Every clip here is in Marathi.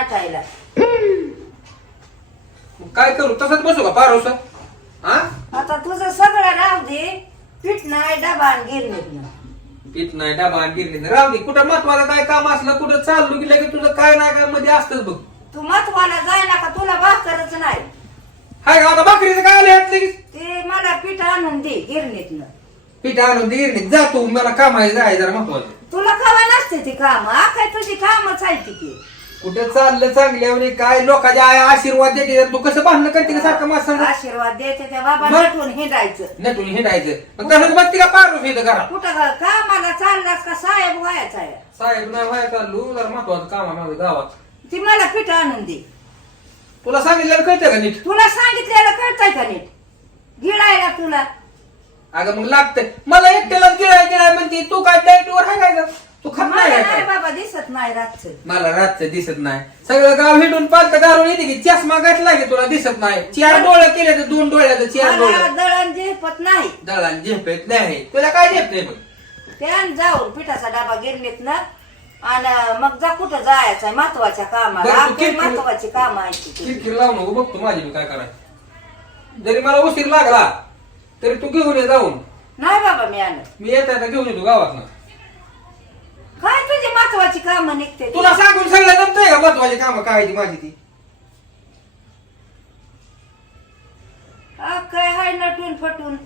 नाटायला. काय करू तसंच बसू का पारोस? हा आता तुझं सगळं राहू दे. पीठ नाही डबा आणि गिरणीत. पीठ नाही डबा गिरली राहू दे. कुठं महत्वाचं काय काम असलं कुठं चाललो की लगेच तुझं काय नाही काय मध्ये असतंच बघ. तू महत्वाला जाय ना का तुला भाकरच नाही. हाय का आता भाकरीचं काय आलं लगेच? ते मला पीठ आणून दे गिरणीतनं. पीठ आणून दे गिरणीत जा तू. मला काम आहे जाय जरा महत्वाचं. तुला कवा नसते ती काम. काय तुझी कामच आहे ती. कुठे चाललं चांगल्यावर काय लोकांच्या आशीर्वाद देते तू कसं भांडणं करते का सारखं माझं सांग. आशीर्वाद द्यायचे त्या बाबा नटून हिंडायचं. नटून हिंडायचं मग तसंच बघते का पारोस इथं घरात? कुठं कामाला चाललास का साहेब व्हायचा आहे? साहेब नाही व्हाय चाललो जरा महत्वाचं काम आहे माझं गावात. ती मला पीठ आणून दे. तुला सांगितलं कळतं का नीट? तुला सांगितलेलं कळतंय का नीट? गिळायला तुला. अगं मग लागतंय मला एकट्यालाच गिळाय म्हणते. तू काय डाएटवर आहे काय गं? तू खात मला नाही नाही काय? बाबा दिसत नाही रातचं. मला रातचं दिसत नाही. सगळं गाव हिंडून पालतं गारून येते की चष्मा घातला की तुला दिसत नाही. 4 डोळे केले तर 2 डोळ्याचं 4 मला डोळे. दळण झेपत नाही. दळण झेपेत नाही. तुला काय झेपते मग? त्यान जाऊन पिठाचा डबा गिरणीत ना आणि मग जा कुठं जायचंय महत्वाच्या कामाला. बरं, तू आपली किरकिर- महत्वाची काम आहे ती. किरकिर लावू नको बघतो माझी मी काय करायचं. जरी मला उशीर लागला तरी तू घेऊन ये जाऊन. नाही बाबा मी आणत. मी येत आहे घेऊन येतो गावात. काय तुझी महत्वाची काम निघते ती? तुला सांगून सगळं जमतंय का महत्वाची कामं काय ती माझी ती? काय हाय नटून फटून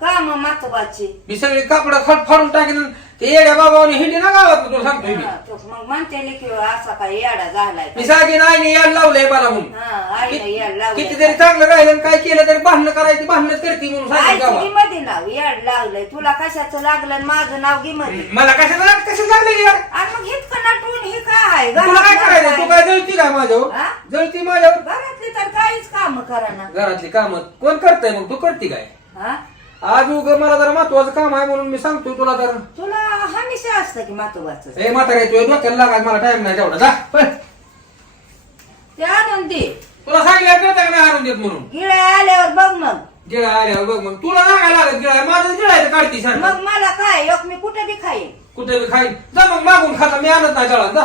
काम महत्वाची. मी सगळे कापड फाडून टाकेन ते येड्या बाबाने हिंडी ना गावात तुला सांगतोय मी. हा, तो मग म्हणते की असा काय येडा झालाय. मी सांगेन आईने यायला लावलंय मला म्हणून. हा, आईने याड लावलंय. किती जरी चांगलं राहिलं आणि काय केलं तरी भांडणं करायची भांडणच करते म्हणून सांगेन आईचं गावात. गिमध्ये नाव याड लावलंय. तुला कशाचं लागलं आणि माझं नाव गिमध्ये. मला कशाचं लागलं की यार? आणि मग इतकं नटून हे काय तुला काय करायचं? तू काय जळती काय माझ्यावर? हा? जळती माझ्यावर? घरातली तर काहीच काम करा. घरातली कामं कोण करतंय मग? तू करते काय? हा, आज उग मला जरा महत्वाचं काम आहे म्हणून मी सांगतोय तुला तर. तुला हमेशा असतं की महत्वाचं. ए म्हातारा तुझ्या डोक्याला लागायला मला टाइम नाही तेवढा. जा पळ. ते आणून दे. तुला सांगितलं कळतं का नाही आणून देत म्हणून? गिळ्या आल्यावर बघ मग. गिळा आल्यावर बघ मग तुला नाही लागत गिळाय. माझं गिळायचं काढती सांग. मग मला काय एक मी कुठे बी खाईन. कुठे बी खाईन. जा मग मागून खाता. मी आणत नाही जळा. जा.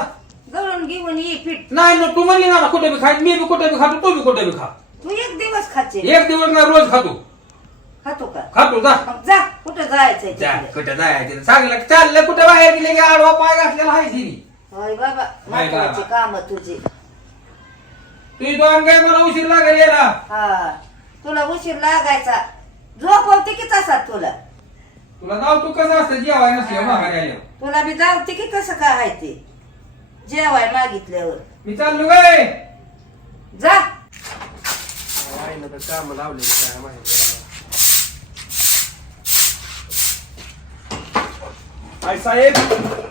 गळून घेऊन ये पीठ. नाही ना तू म्हणली ना कुठे बी खाईन. मी बी कुठे बी खातो. तू बी कुठे बी खा. तू एक दिवस खाचे. एक दिवस नाही रोज खातो. खातो का? खातो जा. मग जा कुठं जायचंय जा तिकडे. कुठे जायचं सांगलं चाललं कुठे बाहेर गेले की आडवा पाय घातलेला आहे तिने. होय बाबा नाही बाबा. महत्वाची काम तुझी. तुझी दोन काय मला उशीर लागेल यायला. हा, तुला उशीर लागायचा. झोपवते की तसात तुला. तुला जाऊ तू कसं असतं जेवाय नसल्या माघारी आल्यावर. तुला बी जावते की कसं काय आहे ते जेवाय मागितल्यावर. मी चाललो काय जा. काम लावले काय माहिती. आई साहेब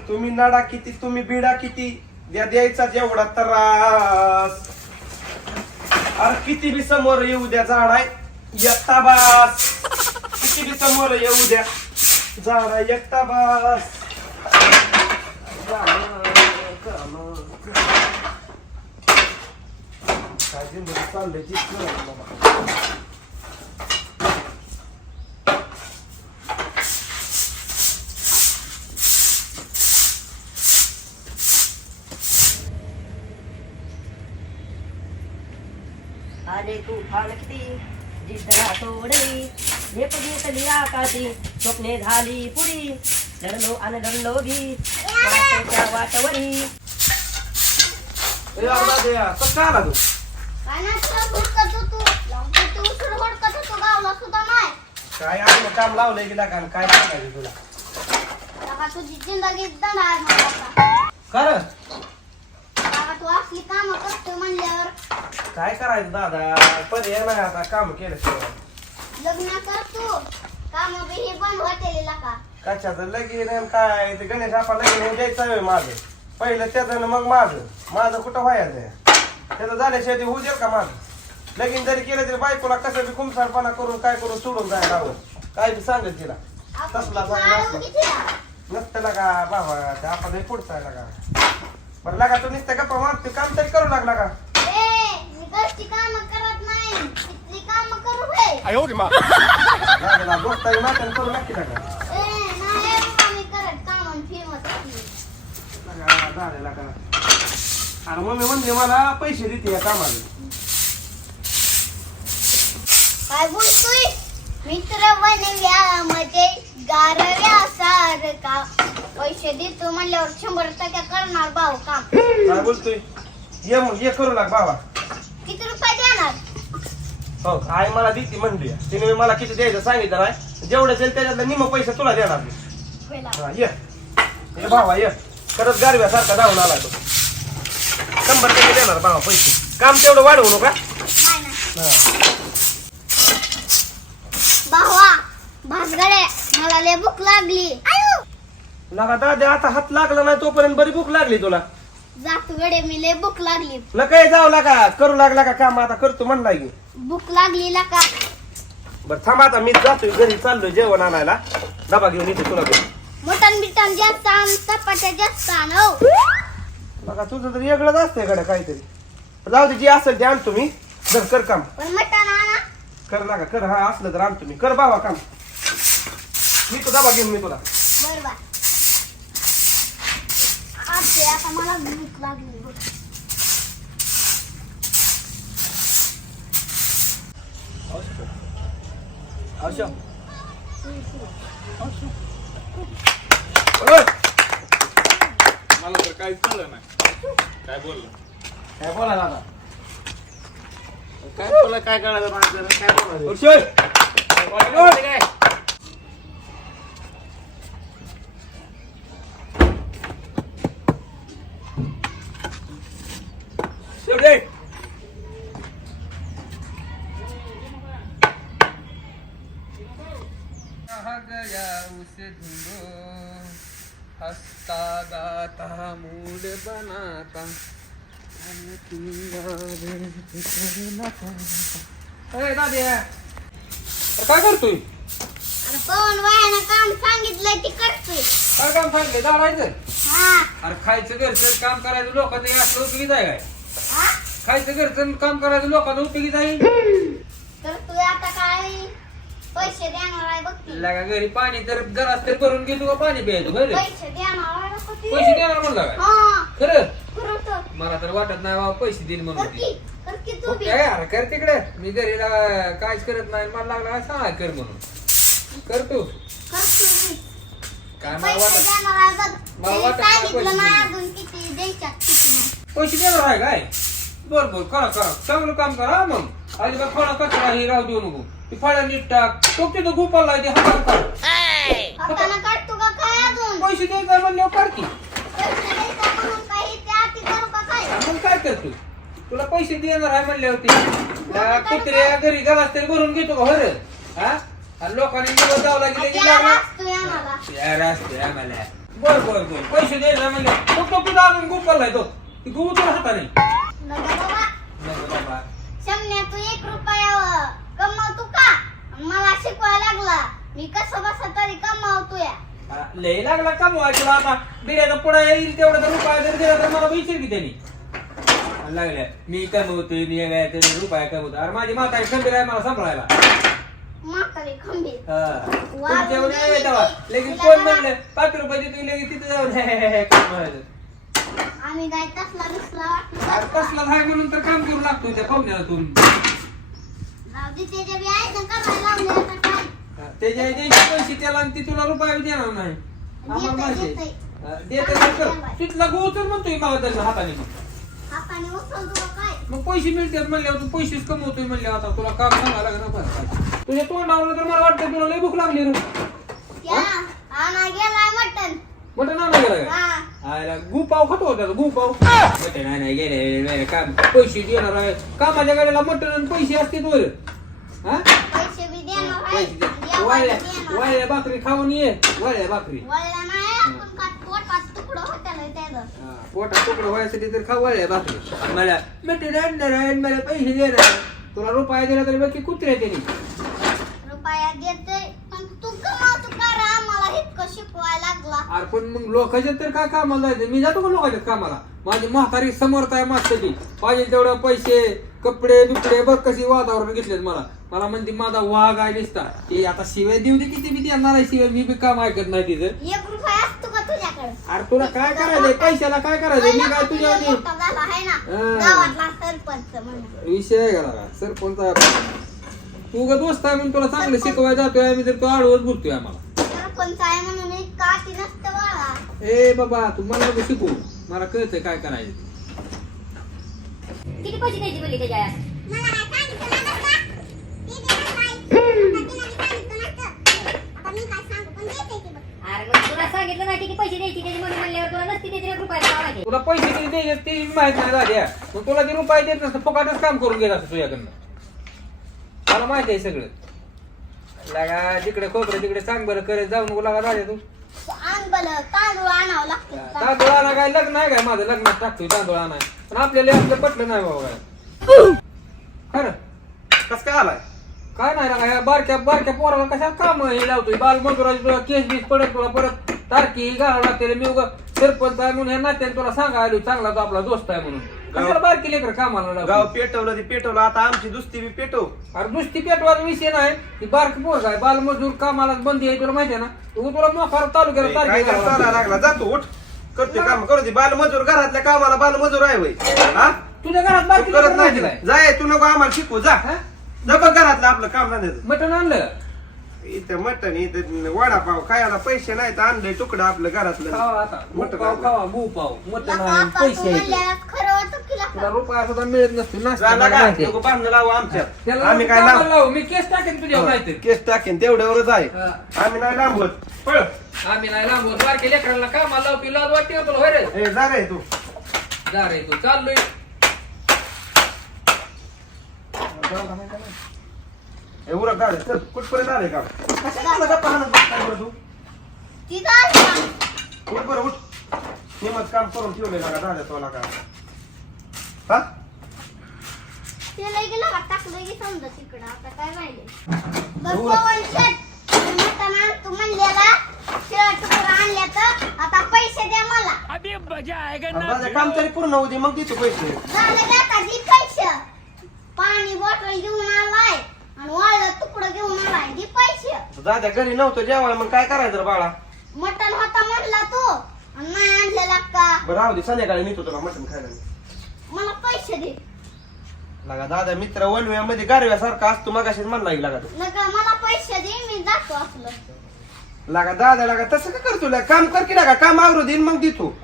तुम्ही नाडा किती तुम्ही बिडा किती द्यायचा जेवढा त्रास. अरे किती बी समोर येऊ द्या झाड आहे एकटा बास. किती बी समोर येऊ द्या झाड आहे एकटा बास. काय जिंदगी चाललंय तीच कळलं मला. आले तू फाळकती जिद्दला सोडली झेप घेतली आकाशी स्वप्ने झाली पुरी लढलो आणि लढलो भी वाटेच्या वाटवरी. ए आला द्या कसं आला तू? काय आपलं काम लावलंय गेला का काय सांगायचं तुला? तुझी जिंदगी दंड कर तू असली काम करतो म्हणल्यावर काय करायचं दादा पर्याय नाही आता काम केलं लग्न कर तू काम बी बंद होते का. कशाचं लगीन आणि काय ते गणेश आपा लगीन द्यायचं आहे माझं पहिलं त्याचं मग माझं कुठं व्हायचं त्याचं झाल्याशिवाय ते होऊ देईल का माझं. लगीन जरी केलं तरी बायकोला कसं बी कुमसारपणा करून काय करून सोडून जायला हवं. काय बी सांगेल तिला तसला नसतं लागा बाबा ते आपण पुढचा आहे लागा. बरं लागा तू नुसतं गप्पा मारतो काम तरी करू लागला का? मी घरची काम करत नाही तिथली काम करू हे. लागला दोस्ताही नाटन करू नक्की लागा. नाही बाबा मी करत काम फेमस लागा झाले लागा आणि मम्मी म्हणले मला पैसे देते या कामाला. काय बोलतोय? मित्र बनव्या मध्ये गारव्यासारखा पैसे देतो म्हणल्यावर 100% करणार भाऊ काम. काय बोलतोय? ये मग ये करू लाग बाबा. किती रुपये देणार? हो आई मला देते म्हणली. तिने मला किती द्यायचं सांगितलं नाही. जेवढं देईल त्याच्यातलं निम्म पैसे तुला देणार मी. पहिला. हा, ये ये भावा ये. खरंच गारव्यासारखा धावून आला तो. 100% देणार बाबा पैसे. काम तेवढं वाढवू नका. नाही ना. हा. भावा भासगडे मला लय भूक लागली. लगा दादा आता हात लागला नाही तोपर्यंत बरी भूक लागली तुला. जातो गडे मी लय भूक लागली. काय जाऊ लागा करू लागला का काम आता करतो म्हणलाय की. भूक लागली का? बरं थांब आता मी जातोय घरी चाललोय जेवण आणायला. डबा घेऊन येते तुला घरी. मटन बिटन जास्त आण, चपात्या जास्त आण. हो बघा तुझं तर वेगळंच असतंय कडे काहीतरी. जाऊ दे जे असेल ते आणतो मी. जर कर काम पण मटन आणा. कर लागा कर. हा असलं तर आणतो मी. कर बाबा काम. मी तो डबा घेऊन मी तुला. बरोबर. आता मला भूक लागली बघ. मला तर काहीच कळलं नाही. काय बोललं? काय बोला दादा. काय बोललं काय कळलं नाही जरा. काय बोललं? उरशोय. काय? शेवटे. कहा गया उस ढूंढो हंसता गाता मूड बनाता दादी काय करतोय? अरे पवन वायानं काम सांगितलंय ते करतोय. काय काम सांगितलं? दाडायचं? हा अरे खायचं घरचं काम करायचं लोकांचं असलं उपयोगी आहे काय? हा खायचं घरचं काम करायचं लोकांचं उपयोगी जाईल. करतोय. आता काय पैसे देणार आहे बघ ती. लगा घरी पाणी तर घरात तर भरून घेतो का पाणी प्यायचो घरी? पैसे देणार आहे बघ ती. पैसे देणार म्हणला काय? हा खरं करतो. मला तर वाटत नाही बाबा पैसे देईन म्हणून कर ती. की. कर की तू बी. काय अरे कर तिकडे. मी घरी काहीच करत नाही. मला लागला सांगा कर म्हणून. कर तू. करतो मी. काय मला पैसे वाटत देणार आहे बघ. मला ते वाटत नाही सांगितलं पैसे नाही देणार. अजून किती द्यायच्यात किती नाही. पैसे देणार आहे काय? बर बर करा करा चांगलं काम करा. मग अजिबात फळा कचरा हे राहू देऊ नको. ती फळा नीट टाक. तो तिथं गोपाला ते हातात काढ. हातानं काढतो का काय अजून? पैसे द्यायचा म्हणल्यावर काढ की. पैसे द्यायचा म्हणून काही ते आती करू का काय? मग काय करतो? तुला पैसे देणार आहे म्हणल्यावरती त्या कुत्र्या घरी घरात तरी भरून घेतो का बरं? हा आणि लोकांनी निवड जावं लागले की द्यायला लागला. असतोय आम्हाला. यार असते आम्हाला. बर बर बर पैसे द्यायचा म्हणले तो तिथं अजून गोपाला तो ती गो तुला हाताने नका बाबा. नको बाबा. शमन्या तू 1 रुपया कमावतो का? मला शिकवायला लागला. मी कसं बसा तरी कमावतोय. लय लागला कमवायला आता बिड्याचा पुढा येईल तेवढा तर रुपया जर दिला तर मला विचार की त्यांनी लागल्या मी कमवतोय मी रुपया कमवतो. अरे माझी म्हातारी खंबीर आहे मला सांभाळायला. म्हातारी खंबीर. तुमच्यावर तेव्हा लगेच कोण म्हणलं 5 रुपये देतो लगेच तिथे जाऊन हे हे हे काय म्हणायचं. आम्ही काय तसला दुसरा वाटलं. अरे कसला आहे म्हणून तर काम करू लागतो त्या पाहुण्याला तू. राहू दे त्याच्या बी आहे ना करायला लावले आता काय. त्याच्या द्यायचे पैसे त्याला आणि ती तुला रुपया देणार नाही. आम्हाला माहिती देतोय. देत तिथला गोचर म्हणतोय मला त्याच्या हाताने. हाताने उचलतो का काय? मग पैसे मिळतात म्हणल्यावर तू पैसेच कमवतोय म्हणल्यावर आता तुला काम सांगायला लागणार बरं. तुझ्या तोंडावर तर मला वाटतं तुला लय भूक लागली रे. त्या आणा गेलाय मटण. मटण आणा गेला हा का? गुपाव खातो होता गुपाव. मटण आणाय गेले काम पैसे देणार आहे. कामाच्या गाड्याला मटण आणि पैसे असते वर. हा पैसे बी देणार आहे. पैसे दे. जेवायला देणार आहे. वाळ्या भाकरी खाऊन ये. वाळ्या भाकरी वळला नाही आपण का पोटात तुकडं होत्याला त्याचं. पोटा तुकडं व्हायसाठी तर खा वाळ्या भाकरी. मला मटण आणणार आहे मला पैसे देणार आहे. तुला रुपया दिला तरी बाकी कुत्र्या त्यांनी. रुपया देतोय पण तू कमावतो का रे? आम्हाला इतकं शिकवायला लागला. अरे पण मग लोकांच्या तर काय कामाला जायचं? मी जातो का लोकांच्या कामाला? माझी म्हातारी समर्थ आहे मास्तरी. पाहिजे तेवढं पैसे कपडे बिपडे बघ कशी वातावरण घेतलेत मला. मला म्हणते माझा वाघ आहे दिसता. ते आता शिवाय देऊ दे किती बी देणार आहे शिवाय मी बी काम ऐकत नाही तिथं. 1 रुपया असतो का तुझ्याकडे अरे तुला काय करायचंय पैशाला काय करायचंय मी काय तुझ्या आधी मोठा झाला आहे ना हा. गावातला सरपंच म्हणून विषय आहे का सरपंच तू का दोस्त आहे म्हणून तुला चांगलं शिकवायला जातोय आम्ही तर तू आडवच बोलतोय आम्हाला सरपंच आहे म्हणून एक काठी नसतं बाळा. ए बाबा तू मला नको शिकू मला कळतंय काय करायचं किती पैसे द्यायचे बोलली त्याच्या आया? मला काय सांगितलं नसतं. ती देणार नाही. आता तिला बी सांगितलं नसतं. आता मी काय सांगू पण देते ती बघ. अरे मग तुला सांगितलं ना किती पैसे द्यायचे त्याची मम्मी म्हणल्यावर तुला नसती द्यायची ना रुपयाला लावायचे. तुला पैसे किती द्यायचे ते माहित नाही झाल्या मग तुला ते रुपये देत नसतं फुकाटच काम करून घेत असतं तुझ्याकडनं मला माहिती आहे सगळं लागा जिकडे खोबरं तिकडे सांग बरं करत जाऊ नको लागा राजा तू आण बरं तांदूळ आणावं लागतं. तांदूळ आणा काय लग्न आहे काय माझं लग्नात टाकतोय तांदूळ आणाय पण आपल्याला आपलं पटलं नाही बाबा काय खरं कस काय आलाय काय नाही ना बारक्या बारक्या पोराला कशा काम हे लावतोय बाल मजुराची तुला केस बीस पडत तुला परत तारखी घालावं लागते मी उगा सरपंच आहे म्हणून ह्या नात्याने तुला सांगा आलो चांगला तो आपला दोस्त आहे म्हणून कशाला बारकी लेकर कामाला गाव लावतो? पेटवलं ते पेटवलं आता आमची दुस्ती बी पेटव. अरे नुसती पेटवाचा विषय नाही ती बारकी पोरग आहे बाल मजूर कामाला बंदी आहे तुला माहिती आहे ना तू तुला मोकार तालुक्याला काय तारखी काय घालावं चालायला लागते. लागला जातो उठ करते काम करू दे बाल मजूर घरातल्या कामाला बाल मजूर आहे वय हा तुझ्या घरात तू बारकी करत लेकरं नाही माहिती तिला. जाय तू नको आम्हाला शिकवू जा हा? जा बघ घरातलं आपलं काम सांगायचं मटण आणलं इथं मटण इथं वडापाव खायला पैसे नाही तर आणलंय तुकडं आपलं घरातलं खावा आता मटण पाव आणलं. खावा मूग पाव मटण लका आहे आता तू पैसे आहेत म्हणल्यास खरं वाटतं की लका? तुला रुपया सुद्धा मिळत नसतो नाश्ता झाला मला का माहिती आहे. नको बांधणं लावू आमच्यात त्याला आम्ही काय कामाला लाव लावू. मी केस टाकेन तुझ्यावर नाहीतर केस टाकेन तेवढ्यावरच आहे हा. आम्ही नाही लांबवत पळ आम्ही नाही लांबवत बारके लेकरांना कामाला लावतो लाज वाटते का तुला होय रे ए जा रे तू जा रे तू चाललोय ए उरक गाडी चल कुठपर्यंत आले का कशाला गप्पा हाणत बसताय बरं तू ती काय सांग? उठ बरं उठ निमत काम करून ठेवलेला का दादा तुला का हा ते लई गेलं का टाकलं की समजा तिकडं आता काय राहिले बस पवन शेट मटण आणतो म्हणलेला शिळा तुकडा आणल्या तर आता पैसे द्या मला दादा काम तरी पूर्ण होऊ दे मग देतो पैसे झालं का आता दे पैसे पाणी बॉटल घेऊन आलाय आणि वाळलं तुकडं घेऊन आलाय दे पैसे दादा घरी नव्हतं जेवायला मग काय करायचं रे बाळा मटण होता म्हणला तू आणि नाही आणलेला का बरं राहू दे संध्याकाळी नेतो तुला मटण खायला मला पैसे दे लागा दादा मित्र वनव्या मध्ये गारव्यासारखा असतो मगाशीच म्हणला की लागा तू नका मला पैसे दे मी जातो असलं लागा दादा लागा तसं का करतो लागा? काम कर की लागा काम आवरू देईन मग देतो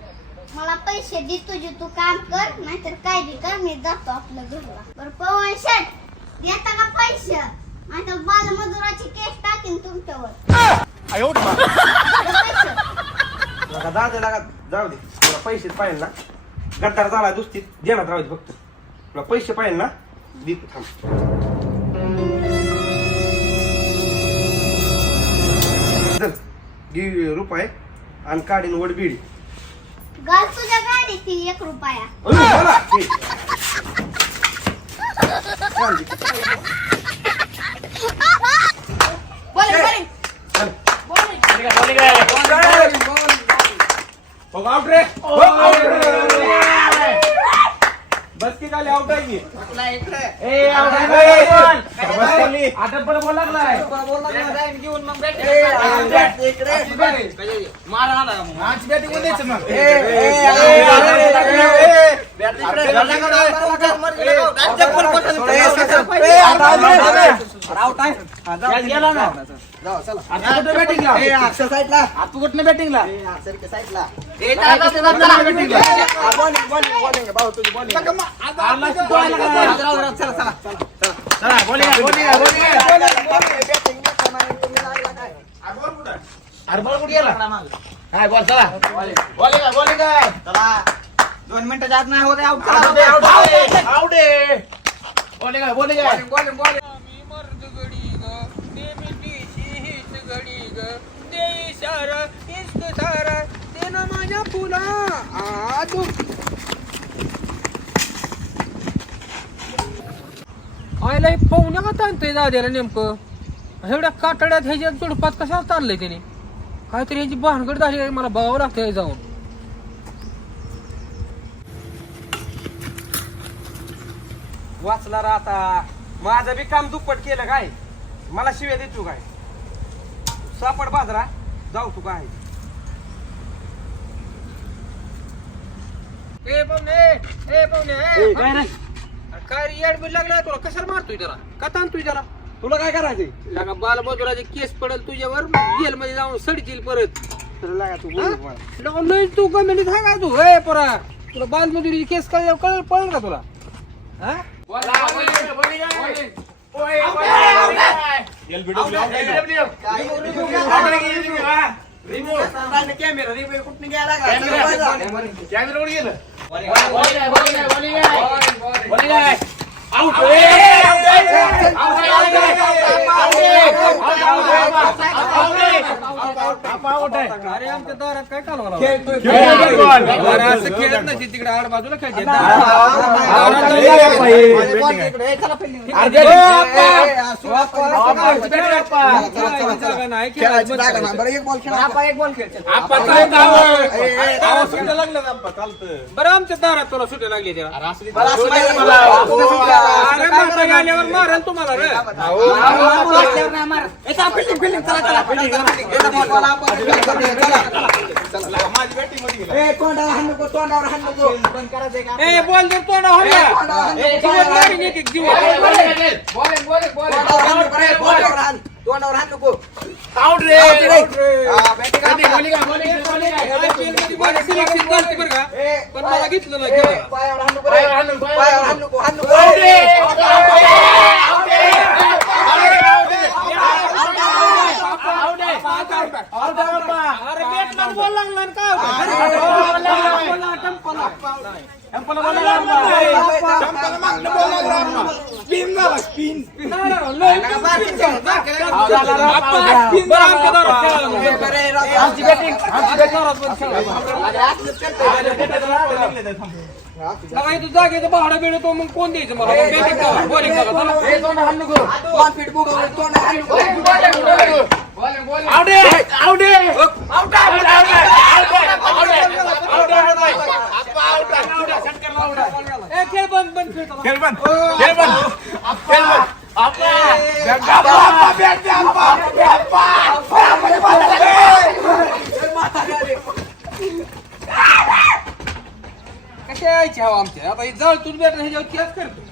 मला पैसे दे तुझे तू काम कर नाहीतर काय बी कर मी जातो आपल्या घरला बरं पवन शेट देता का पैसे नाहीतर बालमजुराची केस टाकीन तुमच्यावर पैसे लागा दादा लागा जाऊ दे तुला पैसेच पाहिजे ना गद्दार झाला दुसतीत देण्यात राहू दे फक्त तुला पैसे पाहिजे ना देतो थांब चल, घे रुपये आणि काढीन वड बिडी घाल तुझ्या गाडीची 1 रुपया बोला घे. चाल दे. बस की खाली आउट आहे की आता पण बोल लागलाय दोन मिनिटाच्या आत नाही होते आयला हे पाहुण्या का ताणतंय दाद्याला नेमकं एवढ्या कातड्यात ह्याच्यात जुडपात कशाला ताणलंय त्याने काहीतरी ह्याची भानगड झाली मला बघावं लागतं जाऊन वाचला रे आता माझं बी काम दुप्पट केलं काय मला शिव्या देतो काय सापड बाजरा जाऊ तू काय ए पाहुणे काय रे येडबीड लागला तुला कशाला मारतोय त्याला का ताणतोय त्याला तुला काय करायचंय लागा बालमजुराचे केस पडेल तुझ्यावर जेल मध्ये जाऊन सडशील परत लगा लय तू कमेंट सांगा तू ए पोरा तुला बालमजुरीची केस कळेल पडेल का तुला हा अरे आमच्या दारात काय कालवा असं खेळत नाही तिकडे आड बाजूला खेळते बरं आमच्या दारात तुला सुट्या लागली त्याला आल्यावर मारेल तुम्हाला रे ए बोल दे तोंडावर पण मला घेतलं बोल लागला तू जागेचं भाडं बिड तो मग कोण द्यायचं मला बॉलिंग खेळ बंद खेळ बंद कशा यायची हवा आमच्या आता जळ तू भेट ह्याच्यावर केस करतो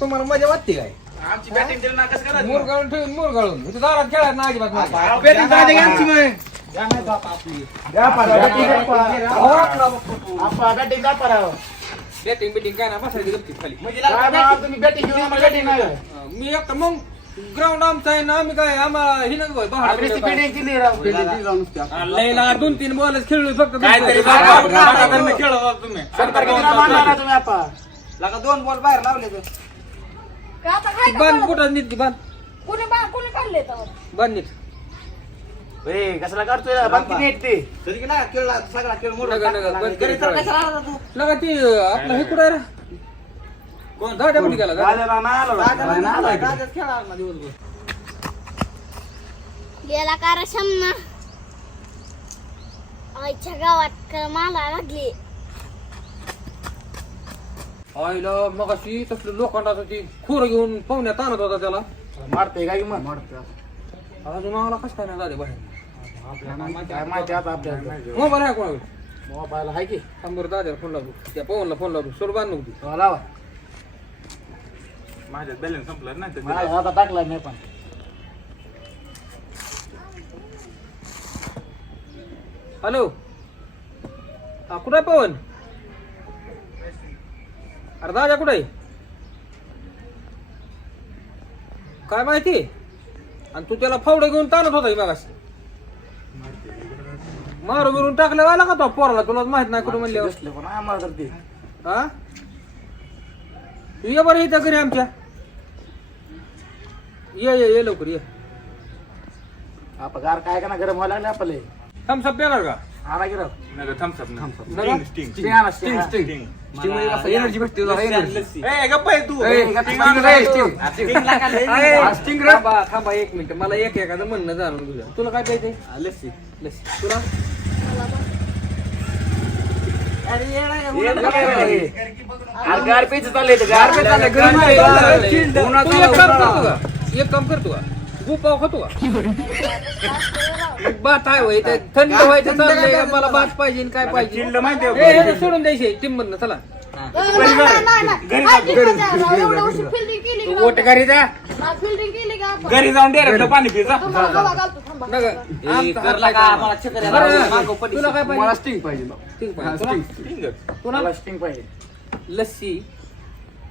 तुम्हाला मजा वाटते काय आमची बॅटिंग दिली ना कसं करायचं मोर गाळून ठेवून मोर गाळून इथं दारात खेळायला ना अजिबात नाही. बॅटिंग करायची आमची मग बॅटिंग बिटिंग काय ना बसायची गपचीप खाली तुम्ही बॅटिंग घेऊन आम्हाला बॅटिंग नाही मी एकटा मग ग्राउंड आमचा आहे ना आम्ही काय आम्हाला ही नको बॅटिंग केली राव लयला 2-3 बॉलच खेळलो फक्त काहीतरी खेळत होता तुम्ही लगा 2 बॉल बाहेर लावले तर बांध कुठं नीट ती बांध कोणी काढले बांध नीट कशाला काढतोय बाकी नीट ते तरी की ना खेळला सगळा खेळ मोडला नका बंद घरी तर कशाला आला तू लगा ती आपलं हे कुठं आहे रे कोण दाड्या कुठे गेला का राजाच खेळा ना दिवसभर गेला का शमना आईच्या गावात मला लागली आईला मग अशी तसलं लोखंडाचं ती खोर घेऊन पाहुण्यात आणत होता त्याला मारते काय मग अजून आम्हाला कसं काय नाही झाले बाहेर काय माहिती आता आपल्याला मोबाईल आहे कोणाकडे मोबाईल आहे की शंभर दाद्याला फोन लावतो त्या पवनला फोन लावतो सोड बांध नव्हती लावा माझ्यात बॅलन्स संपला नाही आता टाकलाय मी पण हॅलो हा कुठं आहे पवन अरे दादा कुठं आहे काय माहिती आणि तू त्याला फावडं घेऊन ताणत होता मागास मारू बिरून टाकलं आला का तो पोराला तुला माहित नाही कुठं म्हणलं आम्हाला तर ते हा तू ये बरं इथं घरी आमच्या ये लवकर ये आपण गार काय का ना गरम व्हायला लागले आपले थम्सअप पेणार का नका थम्स अप नका? स्टिंग एनर्जी भेटते एनर्जी. ए गप्प आहे तू थांबा 1 मिनिट, मला एखादं म्हणणं जाणून तुझ्या. तुला काय पाहिजे? लस्सी. तुला एक काम करतो का, गुपाव खातो का? भात आहे होय, ते थंड व्हायचं चाललंय, मला भात पाहिजे आणि काय पाहिजे चिल्ड माहिती आहे ए, हे सोडून द्यायचे टिंबन. चला ओट घरी जा. घरी जाऊन डायरेक्ट पाणी पिजा. नका. तुला काय पाहिजे? स्टिंग पाहिजे. तुला स्टिंग पाहिजे. लस्सी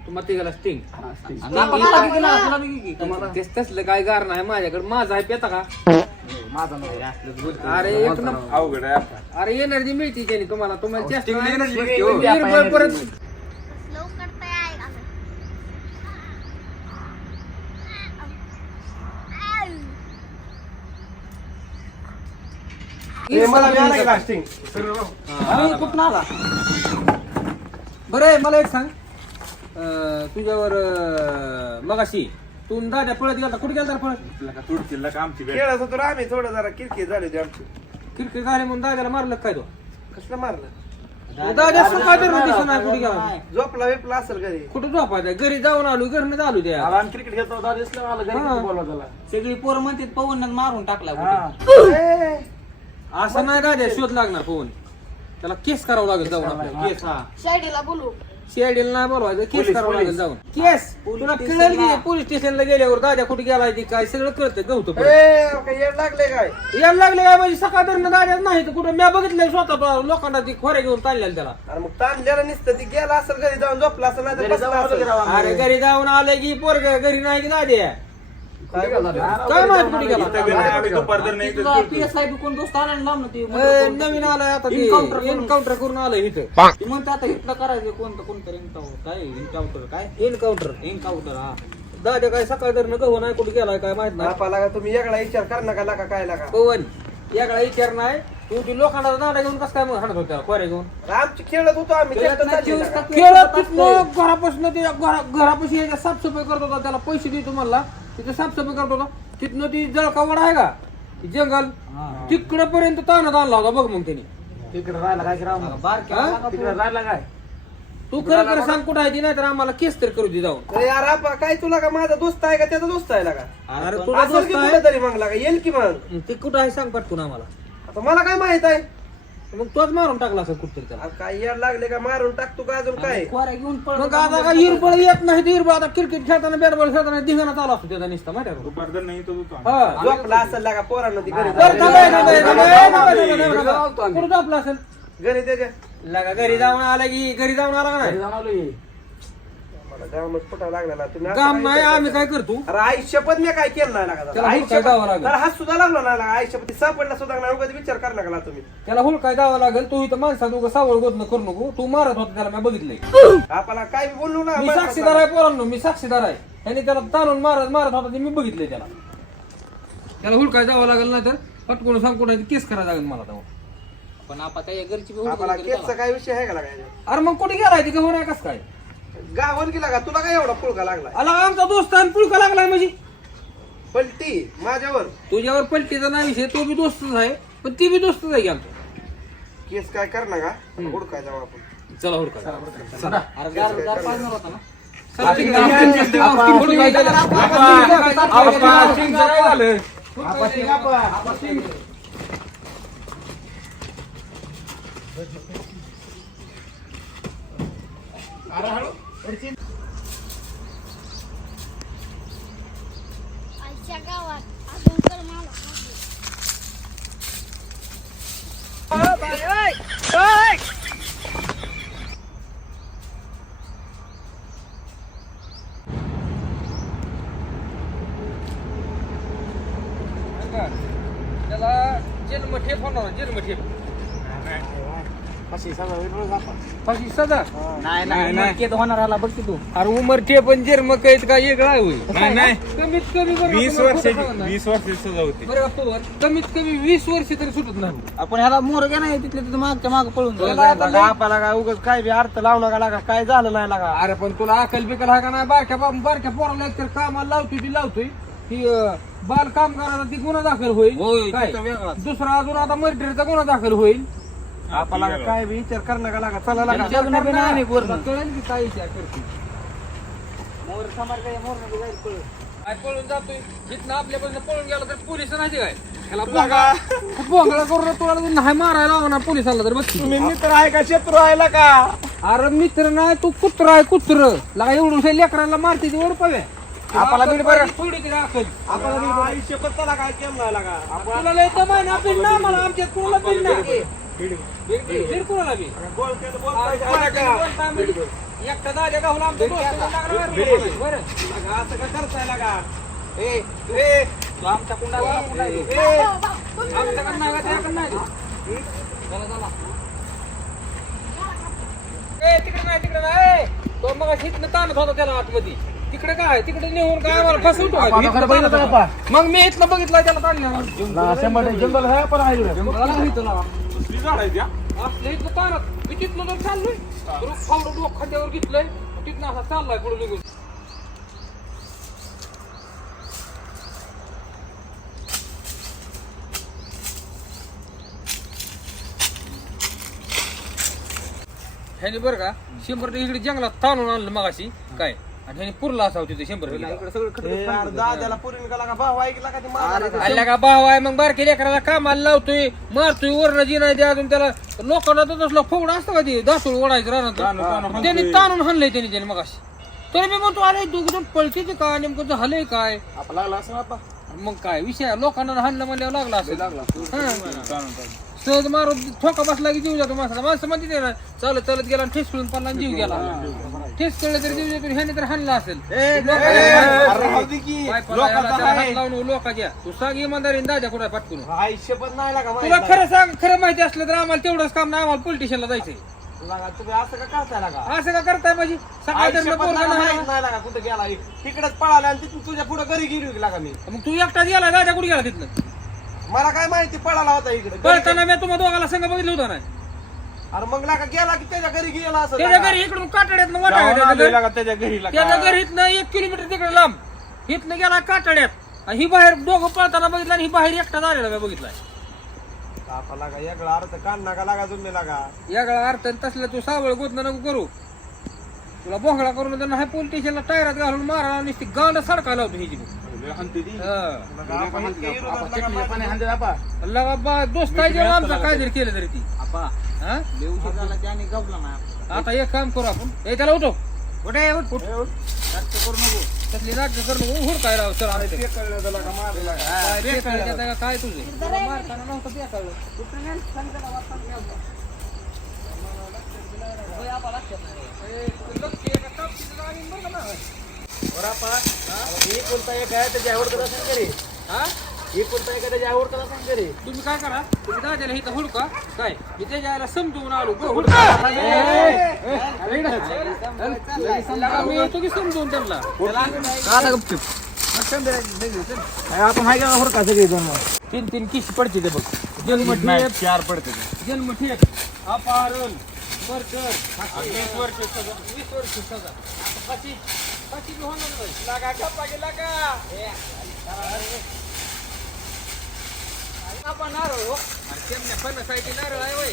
तुम्हाला तिघाला स्टिंग. तेच तसलं काय कारण आहे माझ्याकडे. माझा आहे पेता का? अरे एक नंबर. अवघड आहे आता. अरे एनर्जी मिळते त्याने तुम्हाला. तुम्हाला जास्त एनर्जी नाही. भेटते. निर्बळ परत लवकर तयार मला मिळाला की लास्टिंग बरं आहे. मला एक सांग, तुझ्यावर मगाशी तू दाद्या पळत गेला, कुठे गेला पळत? तुडचिल्ला का आमची बॅट. खेळत होतो रे आम्ही, थोडं जरा किरकिर झाली होती आमची. क्रिकेट झाले म्हणून दाद्याला मारलं काय तो? कसलं मारलं? दाद्या सकाळ दिसत नाही कुठे गेला. झोपला बिपला असेल घरी. कुठं झोपायचं? घरी जाऊन आलो, घरनं आलो त्या. क्रिकेट घेतो सगळी पोरं म्हणतात पवन मारून टाकला. ए, असं नाही दाद्या शोध लागणार फोन. त्याला केस करावं लागेल जाऊन आपल्याला. केस शेडीला नाही बोलवायचं, केस करावं लागेल जाऊन. केस तुला कळेल की पोलीस स्टेशनला गेल्यावर दाद्या कुठे गेलाय ती काय सगळं कळतं. गवतं काय येड लागले काय? यायला लागले काय म्हणजे सकाळ दाद्याच नाही तर कुठं मी बघितलंय स्वतः तो लोकांना ती खोऱ्या घेऊन चाललेलं त्याला. अरे मग ताणलेलं नुसतं ती गेला असेल घरी जाऊन झोपला असेल नाही तर बसला असेल. अरे घरी जाऊन आले की पोरग घरी नाही की दाद्या काय बोलणार? काय माहित कुठे गेला. इथं गेलं आम्ही दुपार नाही तर तुडचिल्ला. कोण दोस्त आला ना ए, नवीन आलाय आता एन्काउंटर करून आलंय इथं. म्हणते आता इथलं करायचं कोणतं काय एन्काउंटर काय एन्काउंटर एन्काउंटर हा दाद्या काय सकाळ गहू नाही कुठे गेलाय काय माहित नाही. बापाला का तुम्ही वेगळा विचार कर नका लागा काय लागा. पवन याकडे विचार नाही. तू ती लोखंडाचा दाडा घेऊन कसं काय मग हाणत होत्या खोऱ्या घेऊन? आमची खेळत होतो आम्ही खेळत चालली लागा. खेळत तिथनं घरापासून ते घरापाशी याच्या साफसफाई करत होता. त्याला पैसे देतो म्हणला, तिथे साफसफाई करत होता. तिथनं ती जळका वडा आहे का, ती जंगल तिकडे पर्यंत ताणत आणला होता बघ. मग त्याने तिकडे राहिला काय तिकडे राहिला काय तू खरं सांग कुठं आहे ती, नाही तर आम्हाला केस तर करू दे जाऊन. अरे यार आपा काय तुला का माझा दोस्त आहे का त्याचा दोस्त आहे लागा? अरे तुला असेल की दोस्त आहे कुठेतरी मग लागा येईल की मग. ते कुठं आहे सांग पटकून आम्हाला. आता मला काय माहित आहे? मग तोच मारून टाकला असं कुठतरी त्याला. अरे काय येड लागले का मारून टाकतो का अजून काय? कोऱ्या घेऊन मग आता काय हिरबळ येत नाही. हिरबळ आता क्रिकेट खेळताना बॅट बॉल खेळताना धिंगाणा चालू असतो त्याचा निसता माहिती आहे का? दुपार तर नाही तो होतो. हा. झोपला असेल लागा पोरांना ती घरी बरं, कुठं झोपला असेल? घरी त्याच्या लागा घरी जाऊन आला की घरी जाऊन आला का नाही? मला जामच फुटा लागला तुम्ही असं काम काय नाही करता? आम्ही काय करतो. अरे आई शपथ मी काय केलं नाही लागा. त्याला आई हुडकाय जावं लागेल. तर हात सुद्धा लागला नाही लागा. आई शपथ सापडला सुद्धा नाही. उगाच विचार कर नका तुम्ही. त्याला हुलकाय जावं लागेल. तू इथं माणसात उगा सावळ गोत करू नको. तू मारत होता त्याला मी बघितलंय. आपल्याला काय बी बोललो ना मी साक्षीदार आहे पोरांनो, मी साक्षीदार आहे. त्याने त्याला ताणून मारत होता ते मी बघितलंय त्याला. त्याला हुलकाय जावं लागेल नाही तर पटकून सांग कुठे केस करायला लागेल मला तेव्हा. पण आपण काय घरची आपल्याला केसचा काय विषय आहे का लागा? अरे मग कुठे गेलाय ते गहू नाही कस काय गावन गेला का तुला काय एवढा पुळका लागला? आला आमचा दोस्त आहे पुळका लागलाय म्हणजे पलटी माझ्यावर तुझ्यावर पलटीचा नाही विषय. तो बी दोस्तच आहे पण ती बी दोस्तच आहे की आमचा. केस काय कर ना का हुडकाय जाऊ आपण. चला हुडका. अरे दार पाजणार होता ना. आईच्या गावात अजून तर मला त्याला जन्मठेप होणार जन्मठेप. फाशी सजा होईल रोज आपण. फाशी सजा नाही नाही, नाही केत होणार ह्याला बघ की तू अरे उमर ते पण जन्म कैद का वेगळा होईल नाही नाही कमीत कमी बरं का 20 तुम्हाला वर्षाची खोटं सांगू ना? 20 वर्षाची सजा होती. बरं का पवार, कमीत कमी 20 वर्ष तरी सुटत नाही आपण ह्याला मोर गे नाही तिथले तिथे मागच्या माग पळून जाऊ. आपल्याला काय उगाच काय बी अर्थ लावू नका लागा काय झालं नाही लागा. अरे पण तुला अकल बिकल हा का नाही बारक्या पोराला एक तर कामाला लावतोय ती लावतोय ती बाल कामगाराला ती गुन्हा दाखल होईल होय, काय? तिथं वेगळाच. दुसरा अजून आता मर्डरचा गुन्हा दाखल होईल आपल्याला काय बी विचार करणं का लागा चला लागा. जगणं बी नाही आम्ही तुला पूर्ण. कळेल की काय विचार करते मोर समार काय मोर नको जाईल पळून. काय पळून जातोय जिथनं आपल्यापासून पळून गेला तर पोलिस नाही काय त्याला बोंगळा करून तुला नाही मारायला लावणार पोलिसाला तर बघ तुम्ही मित्र आहे का शत्रू आहे ना का. अरे मित्र नाही तू कुत्र आहे कुत्र लगा एवढून लेकरांना मारते ती ओढ आपल्याला बीड बरं. थोडी तरी अकल आपल्याला आयुष्य पत्ता लागा केम नाही लागा. आपण तुला लय दमाने आपली ना मला आमच्यात कुणाला बिल नाही बिल कुणाला बी गोल केलं बोलताय का? एकटा दाद्या गावला आमच्या दोस्ताला बरं लागा, असं का करताय लागा. तू आमच्या कुंडाला आमच्याकडे नाही का त्याकडे नाही चला चला तिकडे नाही तो मग हिथनं ताणत होता त्याला आतमध्ये तिकडे काय तिकडे नेऊन काय मला फसवतो मग मी इथलं बघितलं त्याला ताणलं जंगल आहे पण आहे दुसरी झाड आहे त्या. आपल्या इथलं ताणत मी तिथलं तर चाललोय फावडं डोक खांद्यावर घेतलंय तिथनं असा चाललाय पुढे निघून ह्याने बरं का 100 इकडे जंगलात ताणून आणलं मगाशी काय आणि ह्याने पुरला असावं तिथे 100 दाद्याला पुरीन का लागा भाऊ ऐकला का ते मारायला. आल्या का भाव आहे मग बारके लेकराला कामाला लावतोय मारतोय वरण जी नाही द्या अजून त्याला लोकांना तर तसलं फोड असतं का ते दातूळ ओढायचं राहणार त्यांनी ताणून हाणलंय त्याने मगाशी तरी मी म्हणतो अरे दोघ पळते काय नेमकं झालंय काय आपला लागला असं आता. मग काय विषय लोकांना हाणलं म्हणल्यावर लागला असेल सहज मारून ठोका बसला की जीव जातो माणसाला माणसं म्हणते ते ना चालत चालत गेला आणि ठेस कळून पडला आणि जीव गेला ठेस कळलं तरी जीव जातो ह्याने तर हाणला असेल लोकांच्या तू सांग इमानदारीने दादा कुठे पाठकून आयुष्य पण नाही लागा तुला माहिती खरं सांग खरं माहिती असलं तर आम्हाला तेवढंच काम नाही आम्हाला पोलिटिशियनला जायचंय लागा. तुम्ही असं का करताय लागा. असं का करताय माझी सकाळ आयुष्य पण लागा माहित नाही लागा कुठे गेला तिकडेच पळाला आणि तिथून तुझ्या पुढे घरी गेली लागा मी. मग तू एकटाच गेला दादा कुठे गेला तिथनं मला काय माहिती पळाला होता इकडे. पळताना मी तुम्हाला दोघाला संघ बघितलं होतं ना अरे मग लागा गेला की त्याच्या घरी गेला असं त्याच्या लागा. घरी इकडून काटाड्यात जाऊन आलोय वाटा लागा त्याच्या घरी लागा. त्याच्या घरी इथनं 1 किलोमीटर तिकडे लांब इथनं गेला काटाड्यात आणि ही बाहेर दोघं पळताना बघितलं आणि ही बाहेर एकटा झालेला मी बघितलाय आता लागा वेगळा अर्थ काढ नका लागा तुम्ही लागा. यागळा अर्थ तसलं तू सावळ गोतनं नको करू तुला बोंगळा करून त्यांना हाय पोलीस स्टेशनला टायरात घालून मारा नुसती गांड सडकायला होती ह्याची हाणते ती. लागा, आपण इतके विरोधात लागा माहिती. लगा बा दोस्त आहे जेव्हा आमचा काय जरी केलं तरी ती आपा हा देऊ झाला त्याने गपला नाही. आता एक काम करू आपण ए त्याला उठव कुठे उठ जास्त करू नको. त्यातली नाटक करू नको हुड काय राव सर आले ते कळलं तर लागा मार लागा. काय तुझे मारताना नव्हतं ते कळलं बरं आपण, ही कोणता एक आहे त्याची आवड करा सांग घरी. हा ही कोणता एक आहे त्याची आवड करा सांग घरी. तुम्ही काय करा तुम्ही दादाला इथं हुडका काय मी त्याच्या आईला समजून आलो हुडका मी येतो की समजून त्यांना आपण हाय का हुडका सगळे जण. 3 किशी पडते ते बघ जन्म नाही, ठेप 4 पडते ते. जन्म ठेप अपहरण मर्डर 20 वर्ष सजा. 20 वर्ष सजा फाशी बी होणार नाही लागा गप्पा गेला का. आपण नारळ हो आणि तेमल्या फणसाची नारळ आहे वय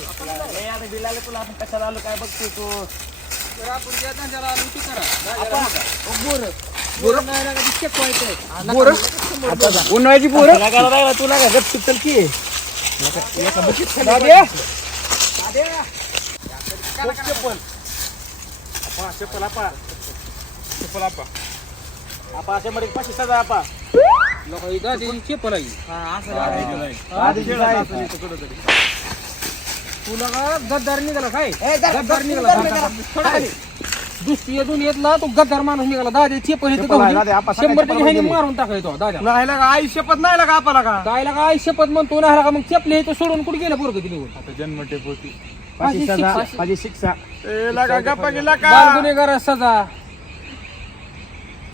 आता बिलाले तुला आपण कशाला आलो काय बघतोय तू. तर आपण त्या धंद्याला आलो ती करा बोर नाही लागा चेक व्हायचंय उन्हाळ्याची पोरं लागायला राहिला तू लागा गप चल की चप्पल आपा. चप्पल आपा. आपा अशा मध्ये पाचशे सजा आपा. लोक दादी चेपल आहे तुला का गद्दार निघाला काय गद्दार निघाला दुसरी दुनियेतला तो गद्दार माणूस निघाला दादा चेपल चेपल आहे, दादा, आपा 100% मारून टाकायचो दादा नाही लागा आयुष्य पण नाही लागा आपा लागा. काय लागा आई शपथ म्हणतो नाही लागा मग चेपले तर सोडून कुठे गेलं पोरग निघून आता जन्मठेप होती. माझी शिक्षा ए लागा गप्पा गेला का बाल गुन्हेगार सजा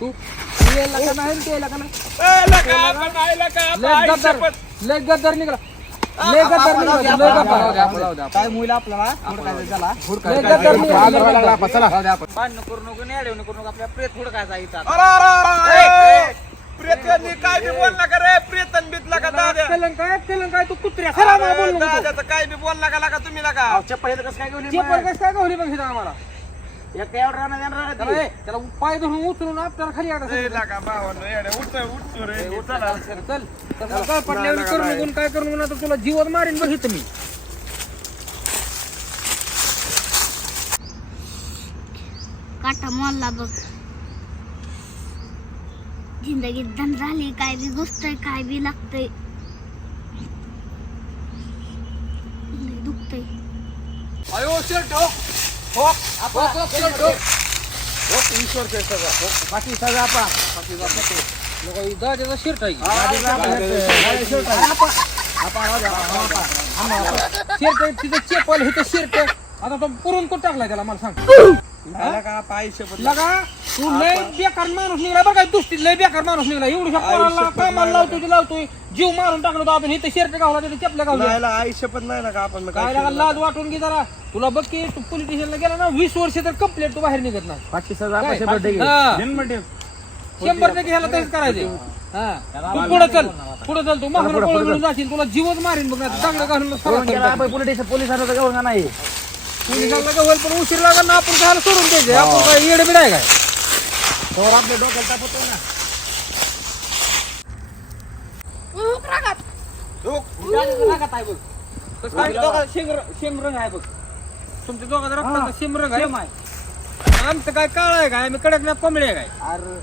तू यायला का नाही ते यायला का नाही ए लागा आपण नाही लागा लय आई गद्दार शपथ लय गद्दार निघाला लय गद्दार निघाला लय गद्दार काय मुलं आपल्याला हुडकायचं झाला लय गद्दार निघाला भांडण करू नको नेडवणं करू नको आपल्या प्रेत हुडकायचा इथं प्रेतांनी काय बी बोलला का रे प्रेतन बीतला का दादा केलं काय तू कुत्र्या खरा मला बोल नको दादाचं काय बी बोलला का लागा तुम्ही लागा चप्पल इथं कसं काय घेऊन चेपल कसं काय गवली बघ आम्हाला एका एवढं राहणार येणार त्याला ए, त्याला पाय धरून उचलून आपल्याला खाली आणायचं. ए लागा भावानं येड्या उठतो रे चला चल त्याला काय पडल्यावर करू नको काय करू नको आता तुला जीवन मारीन बघ इथं मी काटा मोडला बघ जिंदगीत धन झाली काय बी घुसतंय काय बी लागतंय लय दुखतंय अयो शर्ट हो आपण शर्ट हो ईश्वर के सजा हो बाकी सजा आपा लोक दादाचा शर्ट आहे शर्ट तिथे चेपल हे शर्ट आता तो पुरून कुठं टाकलाय त्याला मला सांग लागा पाय शपथ लगा तू लय बेकार माणूस निघला बरं काय दुसरी लय बेकार माणूस निघला एवढ्या पोराला कामाला लावतोय लावतोय मारून टाकलं होतं आपण इथं शर्ट गावला तिथे चपल्या गावल्या नाही लागा आई शपथ नाही लागा आपण काय लागा लाज वाटून घे जरा तुला बघ की तू पोलीस स्टेशनला गेला ना 20 वर्ष तर कंप्लेंट तू बाहेर निघत नाही बाकी सजा काय? पैसे हा. जन्मठेव 100% ह्याला तसंच करायचे हा तू पुढे चल तू मागून पळून जाशील तुला जीवच मारीन बघ दगड घालून पोलिसांना तर घेऊन नाही पोलिसांना गवल पण उशीर लागला ना आपण घाल सोडून द्यायचे आपण काय येड बिडाय काय तर आपल्या डोक्याला तापतो ना कसं काय? शेमरंग आहे बघ तुमच्या दोघांचा रक्ताचा शिमरंग आहे आमचं काय काळ आहे काय आम्ही कडक ना कोंबडी आहे काय अरे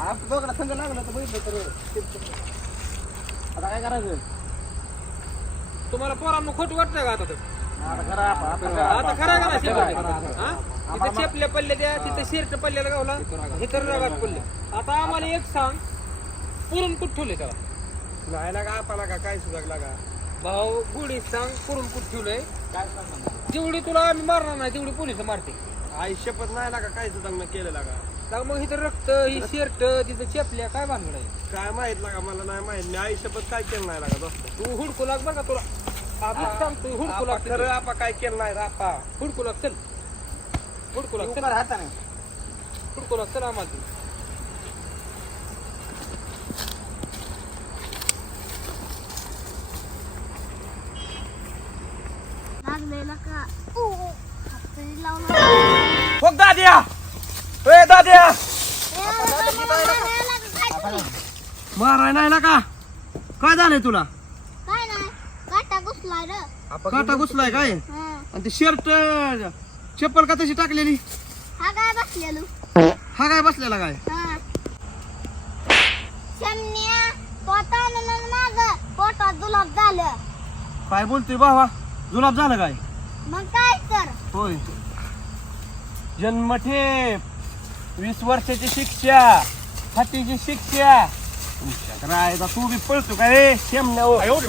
आप दोघांना संग लागलं तर बघितलं तर आता काय करायचं तुम्हाला पोरांना खोटं वाटतंय का आता तर? आता करा आता खरा का नाही शेवटी? हा? तिथे चेपल्या पडल्या त्या तिथे शिरट पडल्याला गावला हे तर रगात पडले आता आम्हाला एक सांग पुरून कुठ ठेवले त्याला नाही लागा आपला का काय सुद्धा लागा भाऊ गुढी सांग पुरून कुठ ठेवलंय जेवढी तुला आम्ही मारणार नाही तेवढी पोलिस मारते आई शपथ नाही लागा काय सुद्धा मी केलं लागा तर मग इथं रक्त ही शर्ट तिथं चेपल्या काय भानगड आहे काय माहित लागा मला नाही माहित मी आई शपथ काय केलं नाही लागा दोस्त तू हुडकू लाग बरं का तुला आता सांगतो हुडकू लाग खरं आपा काय केलं नाही आपा हुडकू लाग चल हुडकू लाग चल हाताने हुडकू लाग चल आम्हाला तू. लागलेला का हात तरी लावला हो दाद्या ए दाद्या माराय नाही लागा काय झालंय तुला काय नाही काटा घुसलाय रे काटा घुसलाय काय हा आणि ते शर्ट चप्पल का तशी टाकलेली हा काय बसलेलो हा काय बसलेला काय हा शमन्या पोटानं माझं पोटात जुलाब झालं काय बोलतोय बाबा जुलाब झालं काय मग काय कर होय जन्मठेप 20 वर्षाची शिक्षा हातीची शिक्षा रायदा तू बी पळतो काय रे शेमण्या एवढी